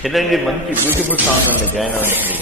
చిరంజీవి మంచి beautiful song అండి join అవ్వండి.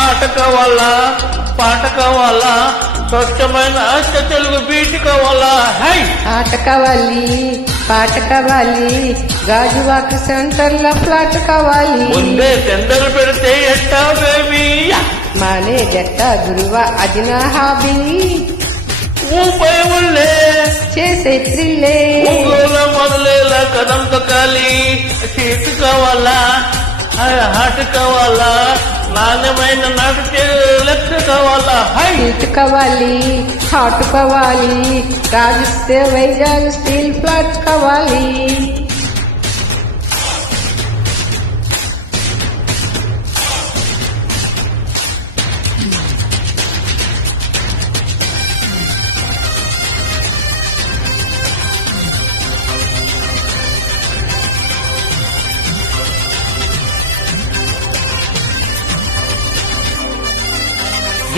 ఆట కావాలా, పాట కావాలా, స్వచ్ఛమైన అష్ట తెలుగు బీట్ కావాలా. హై ఆట కావాలి, పాట కావాలి, గాజువాక సెంటర్ల ఫ్లాట్ కావాలి. ముందే టెండర్ పెడితే ఎట్టా బేబీ, మానే జట్ట గురువా అది నా హాబీ. ఊపై ఉళ్ళే చేసే త్రిల్లే ఊగోలో మొదలేలా కదం తొక్కాలి. సీటు కావాలా, హాట్ కావాలా, నాణ్యమైన నాటు లెక్క కావాలా. హై సీట్ కావాలి, హాట్ కావాలి, రాజిస్తే వైజాగ్ స్టీల్ ఫ్లాట్ కావాలి.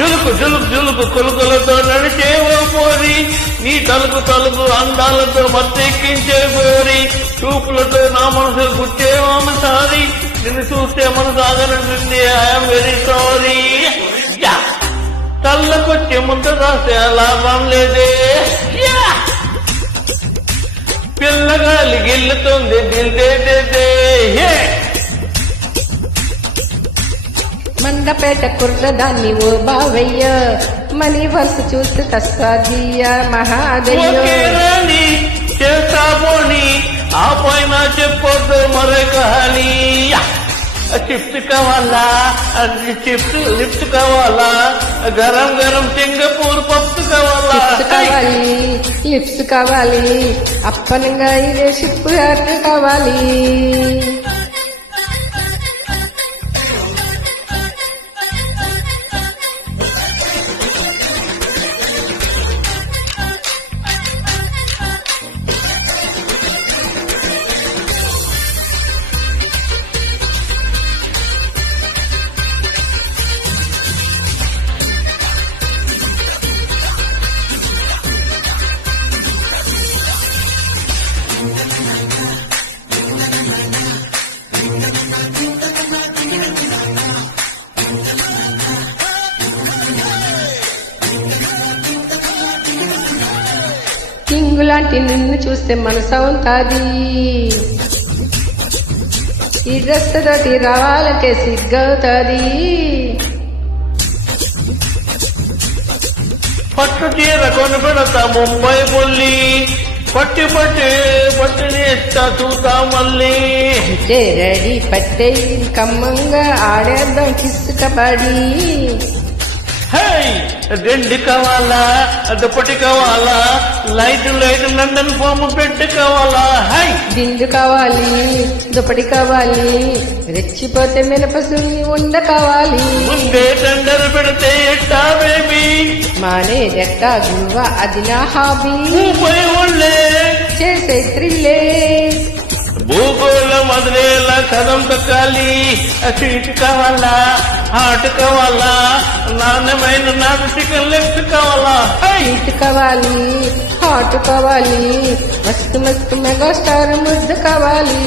జులుకు జులుకు జులుకు కొలుకులతో నడిచేవో పోరి, నీ తలుకు తలుకు అందాలతో మత్తెక్కించే పోరి, చూపులతో నా మనసు గుచ్చేవామ సారి, నిన్ను చూస్తే మనసు ఆగనంటుంది. I'm very sorry. తల్లకొచ్చే ముందు రాస్తే లాభం లేదే, పిల్లగాలి గిల్లుతుంది దిల్దే. మండపేట కుర్రదాన్ని ఓ బావయ్య, మనీ వర్క్ చూస్తే తస్సాదియ మహాదయ్య. చేస్తాపోని ఆ పైన చెప్పొద్దు మరే కహాని. చిప్స్ కావాలా, లిప్స్ కావాలా, గరం గరం సింగపూర్ పప్స్ కావాలా. లిప్స్ కావాలి, అప్పనంగా ఇదే షిప్ హ్యాట్ కావాలి. కింగు లాంటి నిన్ను చూస్తే మనసవుతాది, ఈ డ్రెస్ తోటి రావాలంటే సిగ్గవుతాది. పట్టు చీర కొని పెడతా ముంబై బొల్లి, పట్టి పట్టి పట్టిని ఇస్తా చూతా మళ్ళీ. రెడీ పట్టే కమ్మంగా ఆడేద్దాం కిస్సు కబడ్డీ. రెండు కావాలా, దుప్పటి కావాలా, light light London foam bed కావాలా. హై దిండు కావాలి, దుప్పటి కావాలి, రెచ్చిపోతే మినపసుని ఉండ కావాలి. ముందే టెండర్ పెడితే ఎట్టా బేబీ, మానే జట్ట గురువా అది నా హాబీ. ఊపై ఉళ్ళే చేసే త్రిల్లే భూగోళ మొదలేలా కదం తొక్కాలి. సీట్ కావాలా, హాట్ కావాలా, నాణ్యమైన నాటు చికెన్ లెగ్స్ కావాలా. సీట్ కావాలి, హాట్ కావాలి, మస్తు మస్తు మెగాస్టార్ ముద్దు కావాలి.